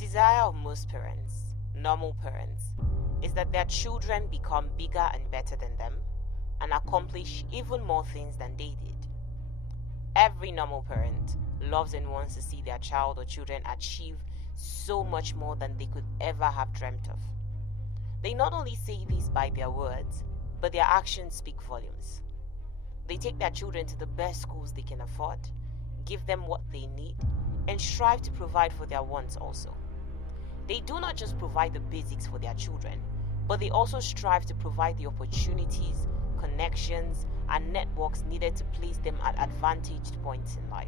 desire of most parents, normal parents, is that their children become bigger and better than them and accomplish even more things than they did. Every normal parent loves and wants to see their child or children achieve so much more than they could ever have dreamt of. They not only say this by their words, but their actions speak volumes. They take their children to the best schools they can afford, give them what they need, and strive to provide for their wants also. They do not just provide the basics for their children, but they also strive to provide the opportunities, connections, and networks needed to place them at advantaged points in life.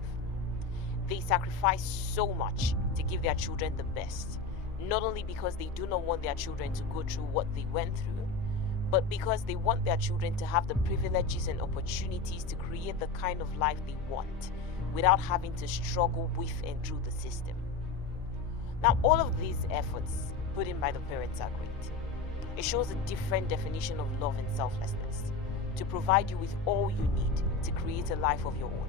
They sacrifice so much to give their children the best, not only because they do not want their children to go through what they went through, but because they want their children to have the privileges and opportunities to create the kind of life they want without having to struggle with and through the system. Now, all of these efforts put in by the parents are great. It shows a different definition of love and selflessness to provide you with all you need to create a life of your own,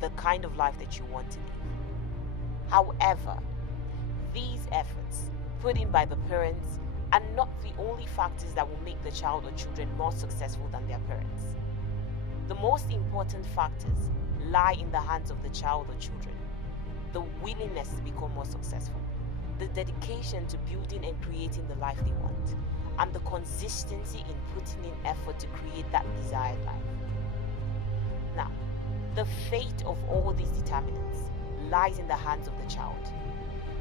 the kind of life that you want to live. However, these efforts put in by the parents are not the only factors that will make the child or children more successful than their parents. The most important factors lie in the hands of the child or children. The willingness to become more successful, the dedication to building and creating the life they want, and the consistency in putting in effort to create that desired life. Now, the fate of all these determinants lies in the hands of the child.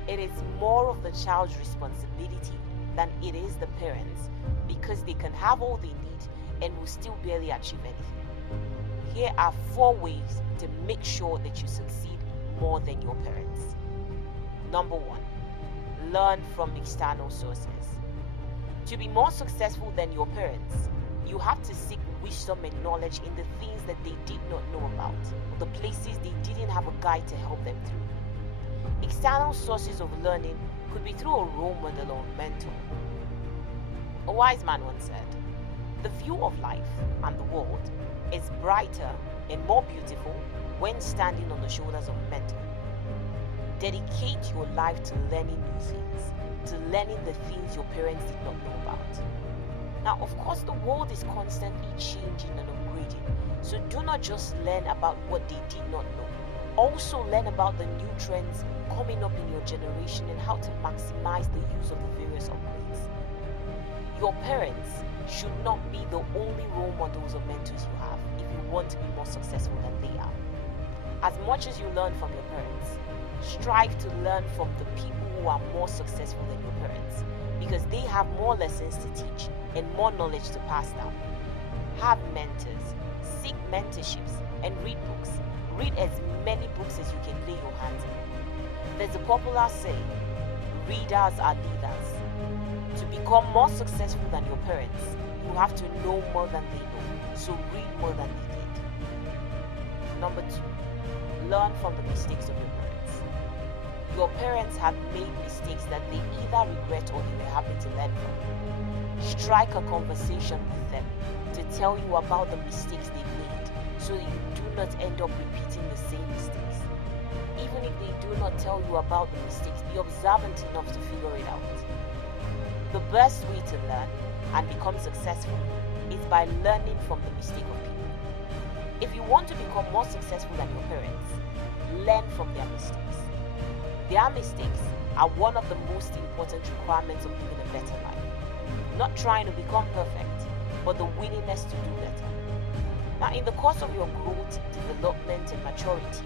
It is more of the child's responsibility than it is the parents, because they can have all they need and will still barely achieve anything. Here are 4 ways to make sure that you succeed more than your parents. Number 1, learn from external sources. To be more successful than your parents, you have to seek wisdom and knowledge in the things that they did not know about, the places they didn't have a guide to help them through. External sources of learning could be through a role model or mentor. A wise man once said, "The view of life and the world is brighter and more beautiful when standing on the shoulders of a mentor." Dedicate your life to learning new things, to learning the things your parents did not know about. Now, of course, the world is constantly changing and upgrading, so do not just learn about what they did not know. Also learn about the new trends coming up in your generation and how to maximize the use of the various upgrades. Your parents should not be the only role models or mentors you have if you want to be more successful than they are. As much as you learn from your parents, strive to learn from the people who are more successful than your parents, because they have more lessons to teach and more knowledge to pass down. Have mentors, seek mentorships, and read books. Read as many books as you can lay your hands on. There's a popular saying, readers are leaders. To become more successful than your parents, you have to know more than they know, so read more than they did. Number 2, learn from the mistakes of your parents. Your parents have made mistakes that they either regret or they were happy to learn from. Strike a conversation with them to tell you about the mistakes they made, so that you do not end up repeating the same mistakes. Even if they do not tell you about the mistakes, be observant enough to figure it out. The best way to learn and become successful is by learning from the mistake of people. If you want to become more successful than your parents, learn from their mistakes. Their mistakes are one of the most important requirements of living a better life. Not trying to become perfect, but the willingness to do better. Now, in the course of your growth, development, and maturity,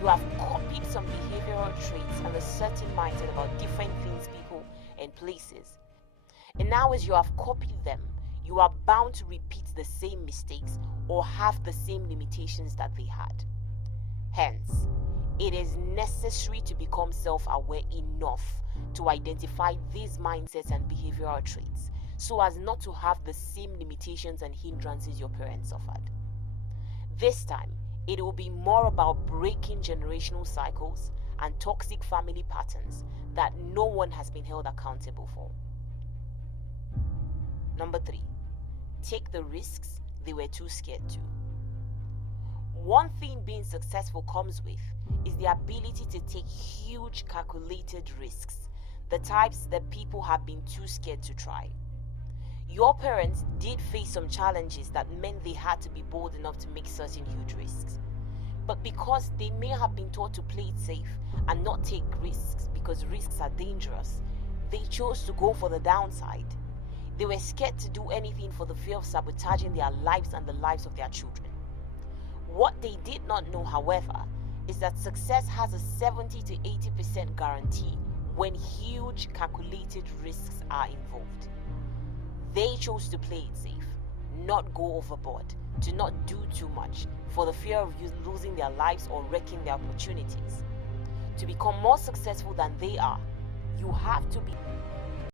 you have copied some behavioral traits and a certain mindset about different things, people, and places. And now, as you have copied them, you are bound to repeat the same mistakes or have the same limitations that they had. Hence, it is necessary to become self-aware enough to identify these mindsets and behavioral traits so as not to have the same limitations and hindrances your parents suffered. This time, it will be more about breaking generational cycles and toxic family patterns that no one has been held accountable for. Number 3, take the risks they were too scared to. One thing being successful comes with is the ability to take huge calculated risks the types that people have been too scared to try. Your parents did face some challenges that meant they had to be bold enough to make certain huge risks. But because they may have been taught to play it safe and not take risks because risks are dangerous, they chose to go for the downside. They were scared to do anything for the fear of sabotaging their lives and the lives of their children. What they did not know, however, is that success has a 70 to 80% guarantee when huge calculated risks are involved. They chose to play it safe, not go overboard, to not do too much for the fear of losing their lives or wrecking their opportunities. To become more successful than they are, you have to be